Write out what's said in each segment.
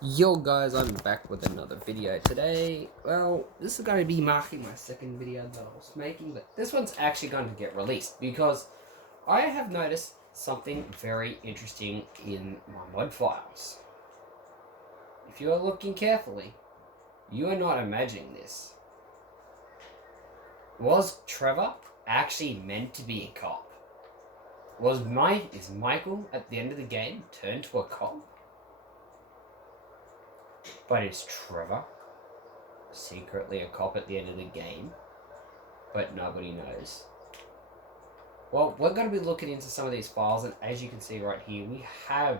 Yo guys, I'm back with another video today. Well, this is going to be marking my second video that I was making, but this one's actually going to get released because I have noticed something very interesting in my mod files. If you are looking carefully, you are not imagining this. Was Trevor actually meant to be a cop? Is Michael at the end of the game turned to a cop? But is Trevor secretly a cop at the end of the game, but nobody knows? Well, we're going to be looking into some of these files, and as you can see right here, we have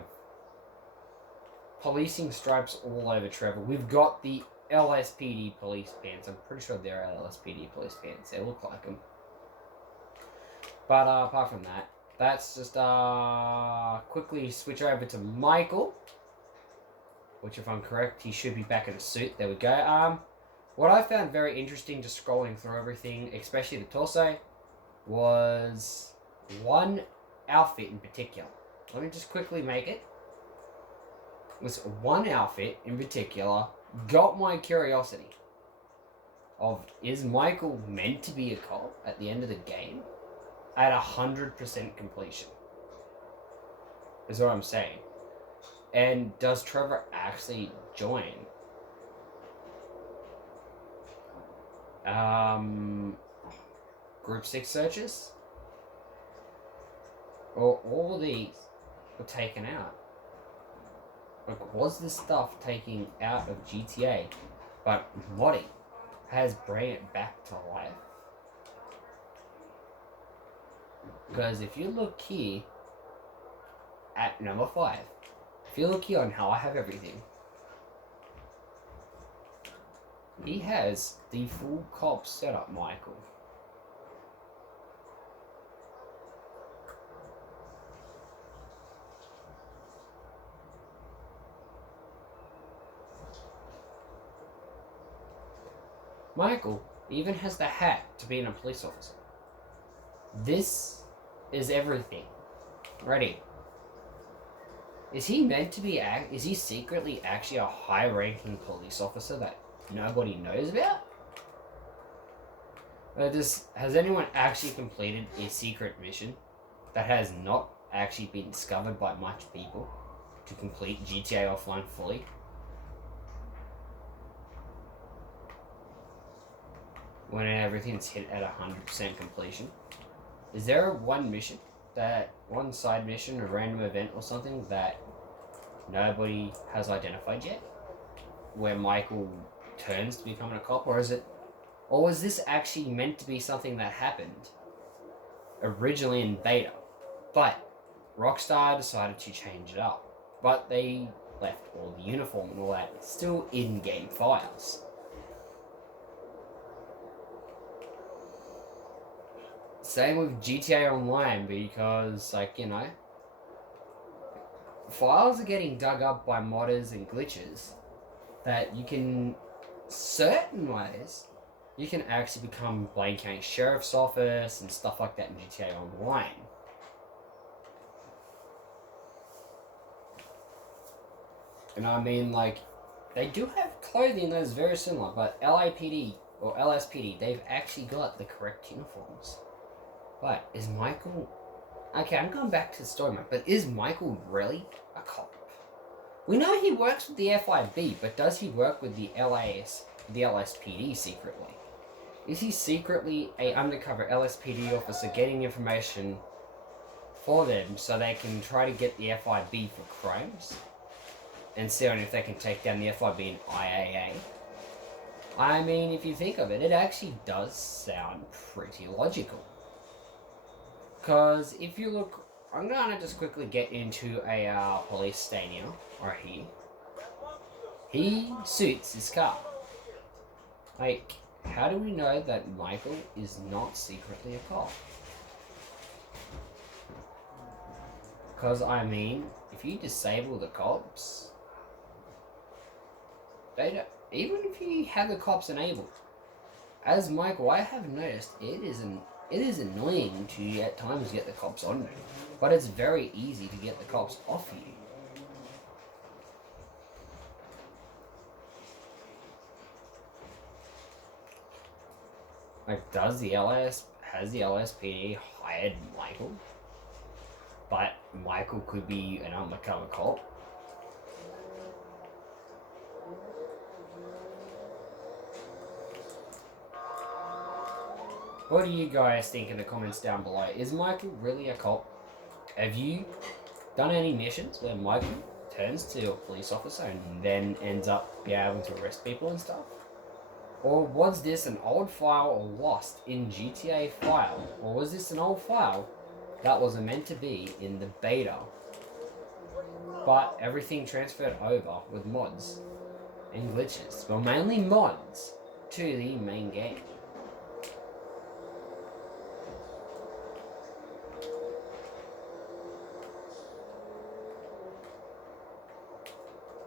policing stripes all over Trevor. We've got the LSPD police pants. I'm pretty sure they're LSPD police pants. They look like them. But apart from that, let's just quickly switch over to Michael, which, if I'm correct, he should be back in a suit. There we go. What I found very interesting just scrolling through everything, especially the torso, was one outfit in particular. Let me just quickly make it. Was one outfit in particular got my curiosity of, is Michael meant to be a cop at the end of the game at 100% completion? Is what I'm saying. And does Trevor actually join? Group 6 searches? Or all of these were taken out? Like, was this stuff taken out of GTA, but modding has brought it back to life? Because if you look here at number 5, if you look here on how I have everything, he has the full cop setup, Michael. Michael even has the hat to being a police officer. This is everything. Ready? Is he meant to be, is he secretly actually a high-ranking police officer that nobody knows about? Has anyone actually completed a secret mission that has not actually been discovered by much people to complete GTA Offline fully? When everything's hit at 100% completion? Is there one mission, one side mission, a random event or something that nobody has identified yet, where Michael turns to becoming a cop? Or was this actually meant to be something that happened originally in beta, but Rockstar decided to change it up, but they left all the uniform and all that still in-game files? Same with GTA Online, because, files are getting dug up by modders and glitches that you can, certain ways, you can actually become Blaine County Sheriff's Office and stuff like that in GTA Online. And I mean, they do have clothing that is very similar, but LAPD or LSPD, they've actually got the correct uniforms. But is Michael... Okay, I'm going back to the story mode, but is Michael really a cop? We know he works with the FIB, but does he work with the LSPD secretly? Is he secretly a undercover LSPD officer getting information for them so they can try to get the FIB for crimes? And see if they can take down the FIB and IAA? I mean, if you think of it, it actually does sound pretty logical. Because if you look, I'm going to just quickly get into a police station right here. He suits his car. How do we know that Michael is not secretly a cop? Because, I mean, if you disable the cops, they don't, even if you have the cops enabled, as Michael, I have noticed it is annoying to at times get the cops on you, but it's very easy to get the cops off you. Like, has the LSPD hired Michael? But Michael could be an undercover cop? What do you guys think in the comments down below? Is Michael really a cop? Have you done any missions where Michael turns to a police officer and then ends up being able to arrest people and stuff? Or was this an old file or lost in GTA file? Or was this an old file that was meant to be in the beta, but everything transferred over with mods and glitches? Well, mainly mods to the main game.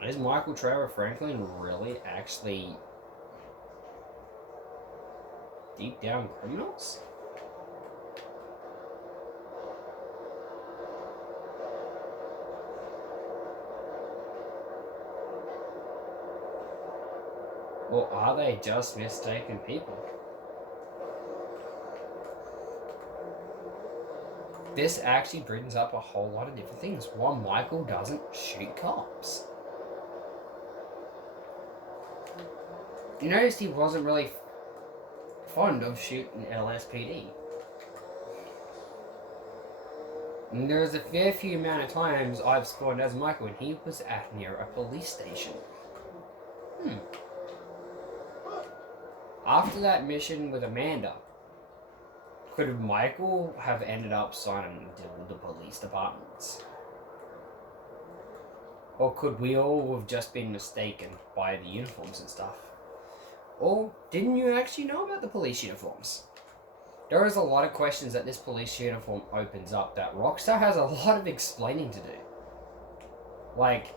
Is Michael Trevor Franklin really actually deep down criminals? Or are they just mistaken people? This actually brings up a whole lot of different things. Why Michael doesn't shoot cops. You noticed he wasn't really fond of shooting LSPD. And there's a fair few amount of times I've spawned as Michael and he was at near a police station. After that mission with Amanda, could Michael have ended up signing a deal with the police departments? Or could we all have just been mistaken by the uniforms and stuff? Or didn't you actually know about the police uniforms? There is a lot of questions that this police uniform opens up that Rockstar has a lot of explaining to do. Like,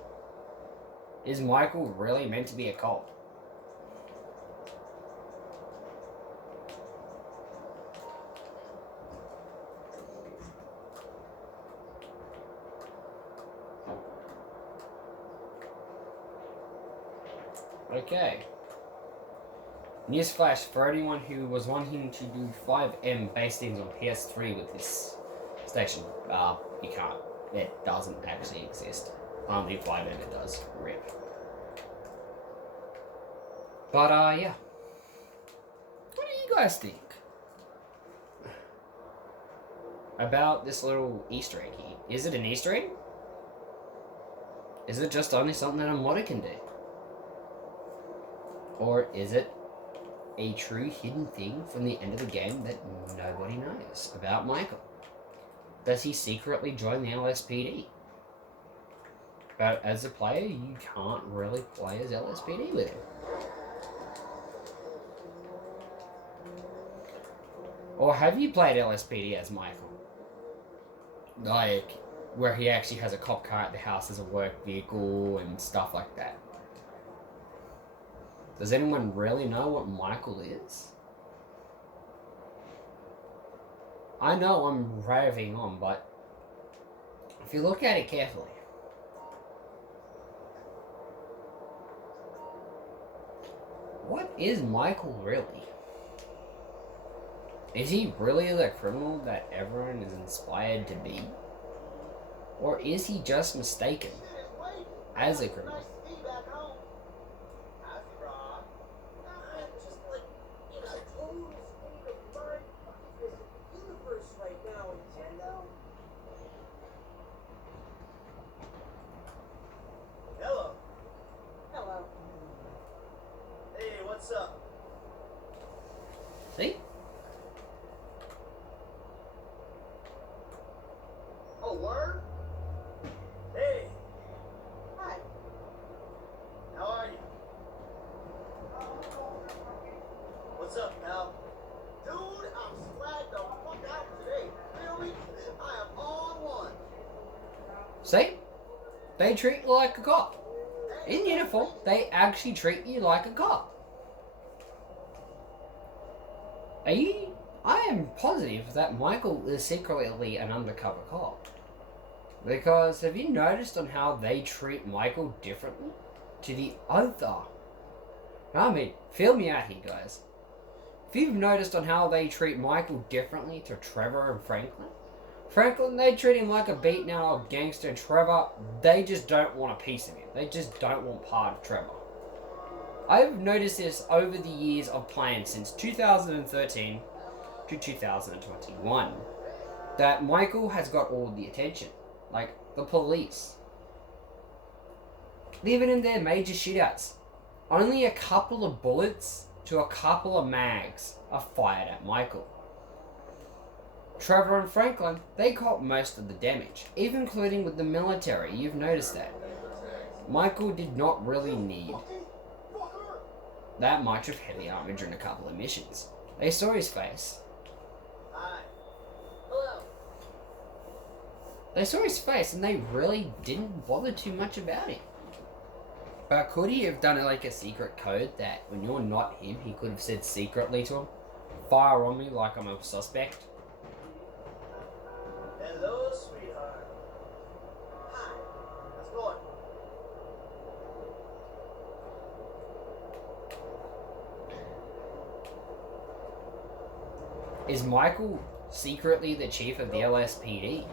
is Michael really meant to be a cop? Okay. Newsflash for anyone who was wanting to do 5M based things on PS3 with this station. You can't. It doesn't actually exist. Only 5M it does. RIP. But, yeah. What do you guys think about this little Easter egg here? Is it an Easter egg? Is it just only something that a modder can do? Or is it a true hidden thing from the end of the game that nobody knows about Michael? Does he secretly join the LSPD? But as a player, you can't really play as LSPD with him. Or have you played LSPD as Michael? Like, where he actually has a cop car at the house as a work vehicle and stuff like that. Does anyone really know what Michael is? I know I'm raving on, but if you look at it carefully, what is Michael really? Is he really the criminal that everyone is inspired to be? Or is he just mistaken as a criminal? What's up? See? Oh, word? Hey. Hi. How are you? What's up, pal? Dude, I'm swagged the fuck out today. Feel me? I am on one. See? They treat you like a cop. In uniform, they actually treat you like a cop. I am positive that Michael is secretly an undercover cop. Because have you noticed on how they treat Michael differently to the other? I mean, feel me out here, guys. If you've noticed on how they treat Michael differently to Trevor and Franklin, they treat him like a beaten out old gangster. And Trevor, they just don't want a piece of him. They just don't want part of Trevor. I've noticed this over the years of playing since 2013 to 2021. That Michael has got all the attention. Like the police. Even in their major shootouts, only a couple of bullets to a couple of mags are fired at Michael. Trevor and Franklin, they caught most of the damage, even including with the military. You've noticed that. Michael did not really need that much of heavy armor during a couple of missions. They saw his face. Hi. Hello. They saw his face and they really didn't bother too much about him. But could he have done like a secret code that when you're not him, he could have said secretly to him, fire on me like I'm a suspect? Hello, sweetheart. Hi. How's it going? Is Michael secretly the chief of the LSPD?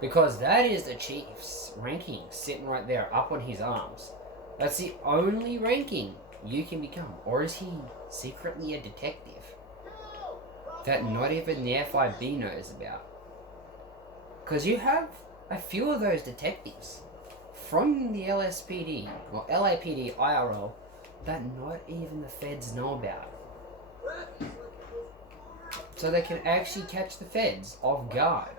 Because that is the chief's ranking sitting right there up on his arms. That's the only ranking you can become. Or is he secretly a detective that not even the FIB knows about? Because you have a few of those detectives from the LSPD or LAPD IRL that not even the feds know about. So they can actually catch the feds off guard.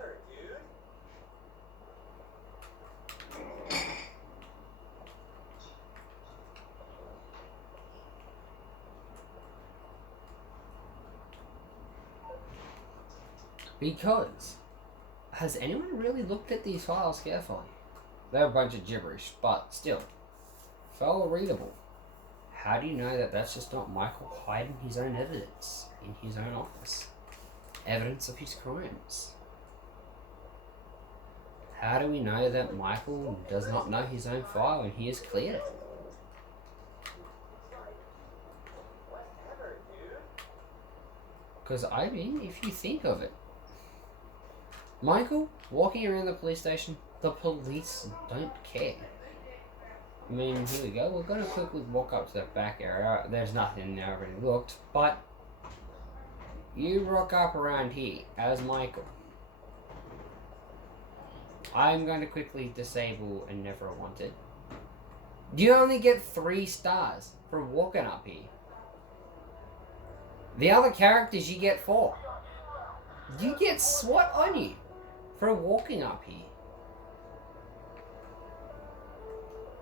Because, has anyone really looked at these files carefully? They're a bunch of gibberish, but still, fellow readable. How do you know that that's just not Michael hiding his own evidence in his own office? Evidence of his crimes. How do we know that Michael does not know his own file and he has cleared it? Because, I mean, if you think of it, Michael walking around the police station, the police don't care. I mean, here we go. We're going to quickly walk up to the back area. There's nothing there, I already looked. But you rock up around here as Michael. I'm going to quickly disable and never wanted. You only get 3 stars for walking up here. The other characters, you get 4. You get SWAT on you for walking up here.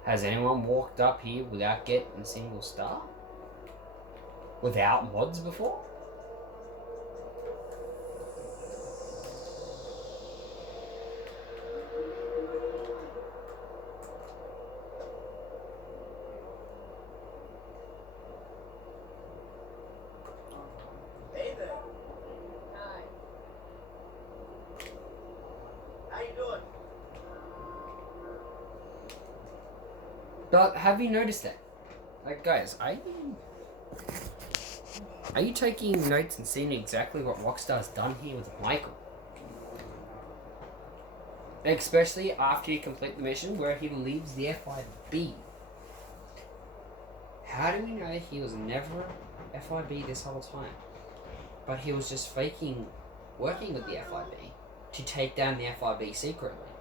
Has anyone walked up here without getting a single star? Without mods before? Hey there. Hi. How you doing? But have you noticed that? Like, guys, are you taking notes and seeing exactly what Rockstar's done here with Michael? Especially after you complete the mission where he leaves the FIB. How do we know he was never FIB this whole time? But he was just faking working with the FIB to take down the FIB secretly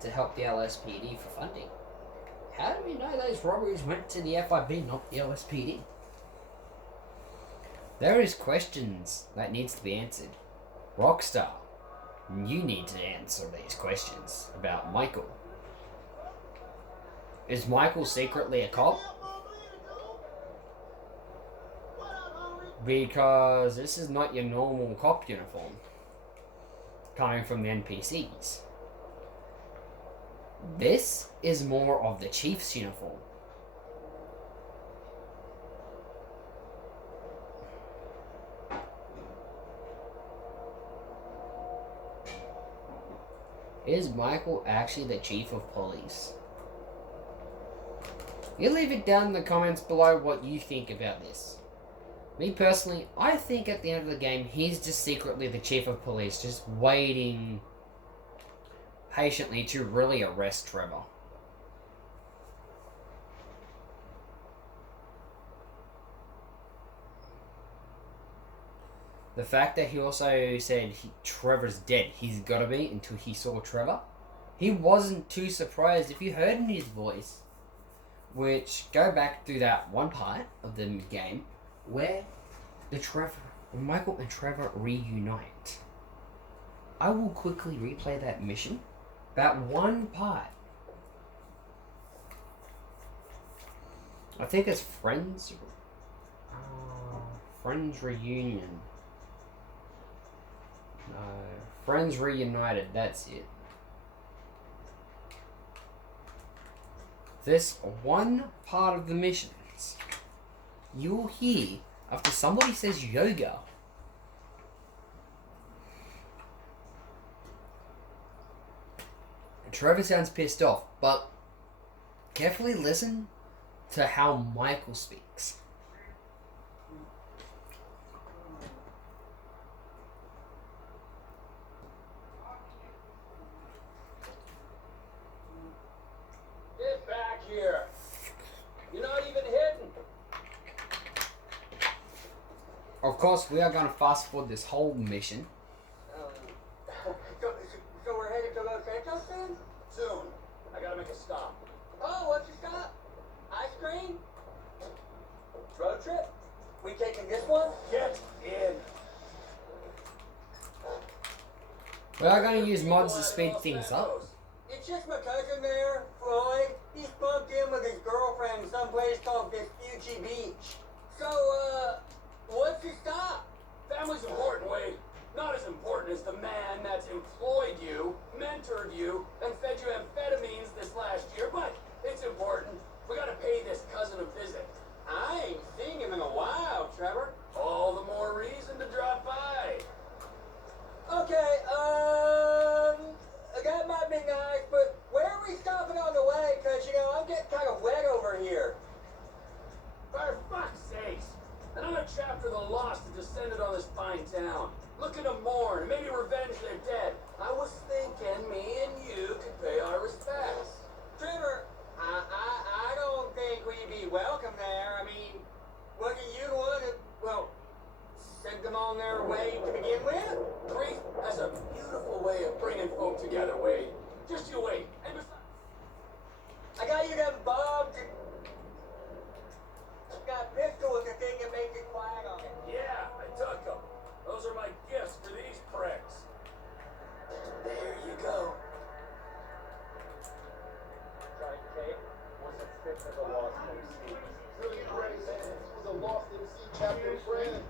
to help the LSPD for funding. How do we know those robberies went to the FIB, not the LSPD? There is questions that needs to be answered. Rockstar, you need to answer these questions about Michael. Is Michael secretly a cop? Because this is not your normal cop uniform coming from the NPCs. This is more of the Chief's uniform. Is Michael actually the chief of police? You leave it down in the comments below what you think about this. Me personally, I think at the end of the game, he's just secretly the chief of police, just waiting patiently to really arrest Trevor. The fact that he also said Trevor's dead, he's gotta be, until he saw Trevor. He wasn't too surprised if you heard in his voice. Which, go back to that one part of the game where Michael and Trevor reunite. I will quickly replay that mission. That one part. I think it's Friends. Friends Reunion. No. Friends Reunited, that's it. This one part of the missions, you'll hear after somebody says yoga. Trevor sounds pissed off, but carefully listen to how Michael speaks. Get back here. You're not even hitting. Of course, we are going to fast forward this whole mission. So we're headed to Los Angeles then? Soon. I gotta make a stop. Oh, what's your stop? Ice cream? Road trip? We taking this one? Get in. We are going to use mods to speed things up. It's just my cousin there, Floyd. He's bumped in with his girlfriend someplace called Vespucci Beach. So, what's your stop? Family's important, Wade. Not as important as the man that's employed you, mentored you, and fed you amphetamines this last year, but it's important. We gotta pay this cousin a visit. I ain't seen him in a while, Trevor. All the more reason to drop by. Okay, that might be nice, but where are we stopping on the way? Because, I'm getting kind of wet over here. For fuck's sakes! Another chapter of the lost that descended on this fine town. Looking to mourn, maybe revenge their dead. I was thinking me and you could pay our respects. Trevor, I don't think we'd be welcome there. I mean, wasn't you the one who, sent them on their way to begin with? Grief has a beautiful way of bringing folk together, Wade. Just you wait. And besides, I got you them bugs. Got a pistol with the thing that makes it quiet on it. Yeah, I took them. Those are my gifts for these pricks. There you go. Giant Cake was a fifth of the Lost MC. Really great, man. He was a Lost MC chapter friend.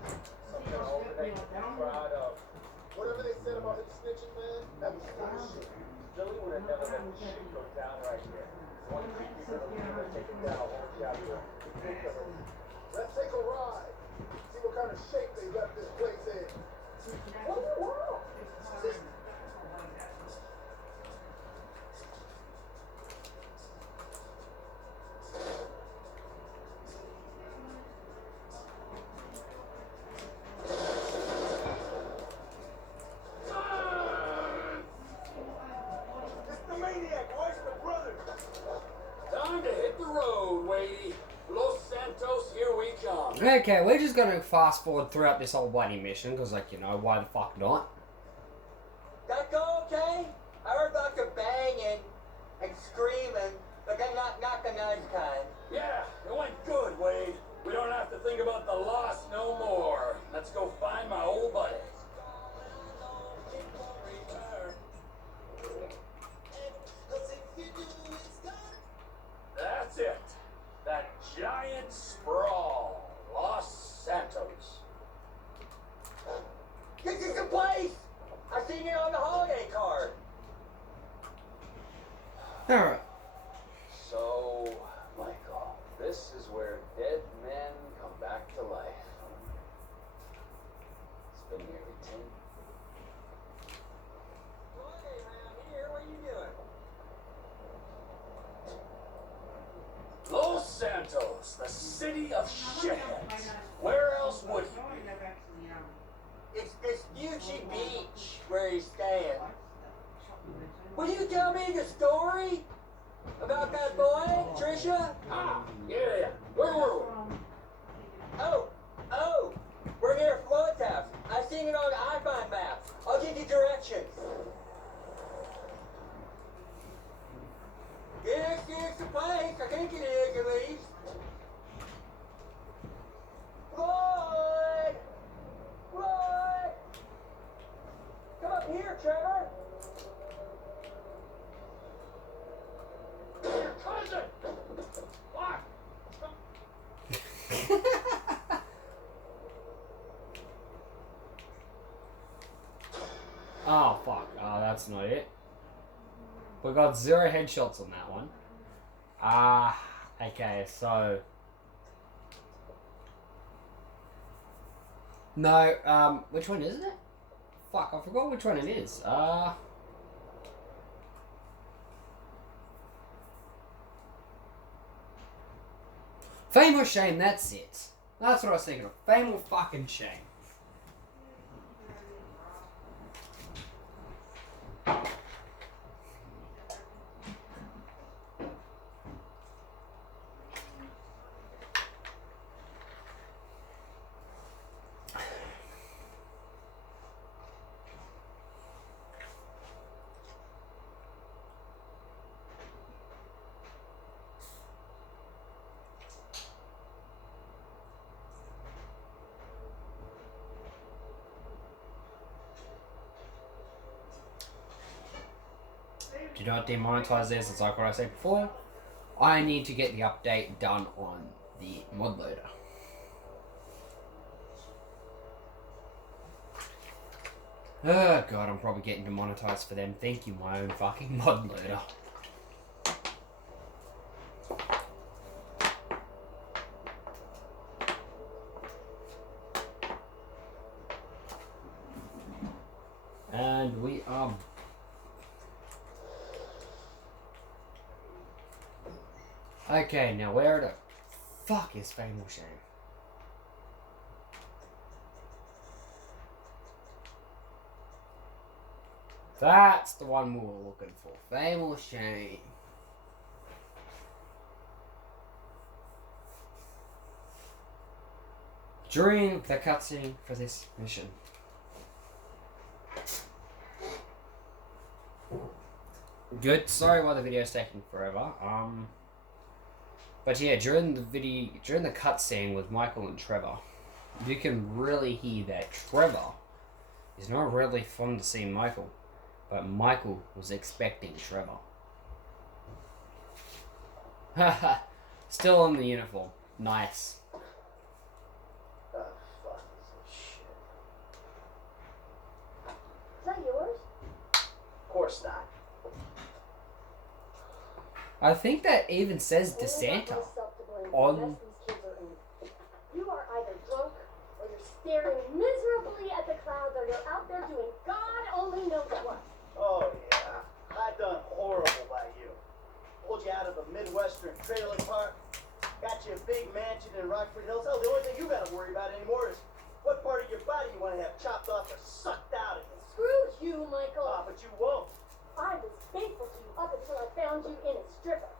Something over there to be proud of. Whatever they said about him snitching, man, that was full of shit. Billy would have never let the shit go down right here. One of the people that take it down whole chapter. Let's take a ride. See what kind of shape they left this place in. What in the world? It's the maniac, boys, my brother. Time to hit the road, Wadey. Los Santos, here we come. Okay, we're just going to fast forward throughout this whole bloody mission, because, why the fuck not? That go okay? I heard about the banging and screaming, but then not the nice kind. Yeah, it went good, Wade. We don't have to think about the loss no more. Let's go find my old buddy. That's it. That giant sprawl. Los Santos. This is the place! I seen it on the holiday card. Alright. So, Michael, this is where dead men come back to life. It's been nearly 10. Hey, around here, what are you doing? Los Santos, the city of shitheads. Where else would he be? It's Vespucci Beach where he's staying. Will you tell me the story about that boy, Trisha? Ah, yeah. Where were we? Oh, we're near Floyd's house. I've seen it on iPhone maps. I'll give you directions. Yes, the place. I think it is, at least. Floyd! Floyd! Come up here, Trevor. Your cousin! What? Oh, fuck. Oh, that's not it. We got 0 headshots on that one. Okay, so... No, which one is it? Fuck, I forgot which one it is. Fame or Shame, that's it. That's what I was thinking of. Fame or fucking Shame. Do not demonetize this, it's like what I said before. I need to get the update done on the mod loader. Oh god, I'm probably getting demonetized for them. Thank you, my own fucking mod loader. And we are... Okay, now where the fuck is Fame or Shame? That's the one we were looking for. Fame or Shame? During the cutscene for this mission. Good. Sorry why the video's taking forever. But yeah, during the cutscene with Michael and Trevor, you can really hear that Trevor is not really fond to see Michael, but Michael was expecting Trevor. Haha, still in the uniform. Nice. Fuck this shit. Is that yours? Of course not. I think that even says DeSanta on... You are either drunk, or you're staring miserably at the clouds, or you're out there doing God only knows what. Oh yeah, I done horrible by you. Pulled you out of a Midwestern trailer park, got you a big mansion in Rockford Hills. Hell, the only thing you gotta worry about anymore is what part of your body you want to have chopped off or sucked out of it. Screw you, Michael. Ah, but you won't. I was faithful to you up until I found you in a stripper.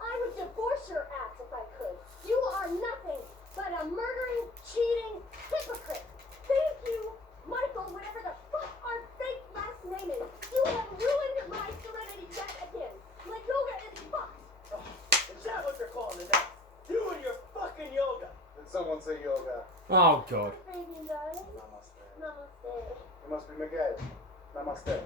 I would divorce your ass if I could. You are nothing but a murdering, cheating hypocrite. Thank you, Michael, whatever the fuck our fake last name is. You have ruined my serenity yet again. My yoga is fucked. Oh, is that what they're calling it now? You and your fucking yoga. Did someone say yoga? Oh god. Baby, darling. Namaste. Namaste. You must be Miguel. Namaste.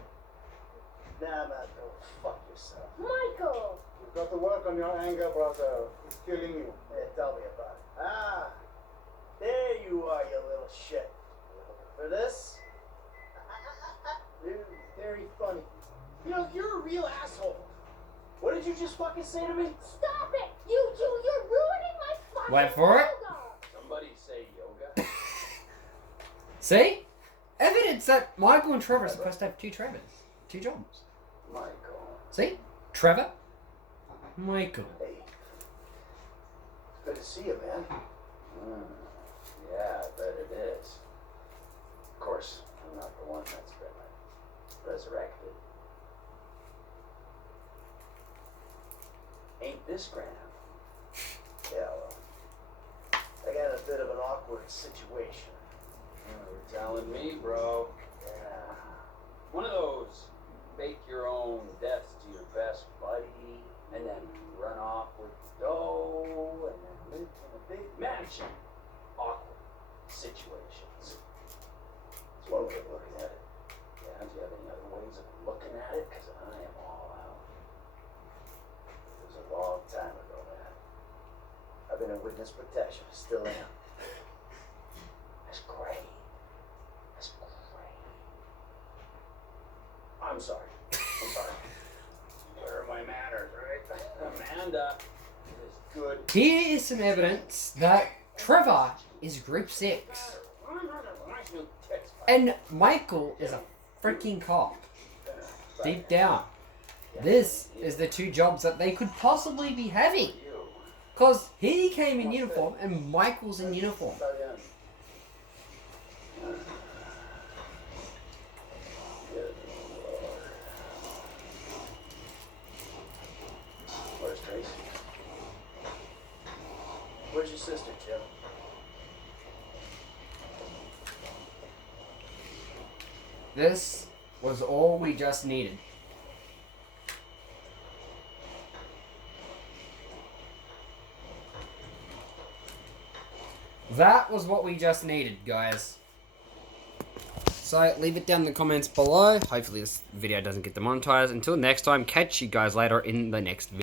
Nah, man, go fuck yourself. Michael! You've got to work on your anger, brother. It's killing you. Yeah, tell me about it. Ah, there you are, you little shit. You looking for this? Dude, very funny. You know, you're a real asshole. What did you just fucking say to me? Stop it! You two, you're ruining my fucking Wait for it. yoga! Somebody say yoga. See? Evidence that Michael and Trevor are supposed to have two Trevors. Two jobs. Michael. See? Trevor. Michael. Hey, Good to see you, man. Yeah, I bet it is. Of course, I'm not the one that's been resurrected. Ain't this grand? Yeah, well, I got a bit of an awkward situation. You're telling me, bro. Yeah. One of those fake your own deaths to your best buddy, and then run off with the dough, and then live in a big mansion. Awkward situations. It's one way of looking at it. Yeah, do you have any other ways of looking at it? Because I am all out. It was a long time ago, man. I've been in witness protection. Still am. That's great. That's great. I'm sorry. Where are my manners, right? Amanda is good. Here is some evidence that Trevor is group 6. And Michael is a freaking cop. Deep down. This is the two jobs that they could possibly be having. Because he came in uniform and Michael's in uniform. Where's Tracy? Where's your sister, Jim? This was all we just needed. That was what we just needed, guys. So leave it down in the comments below. Hopefully this video doesn't get demonetized. Until next time, catch you guys later in the next video.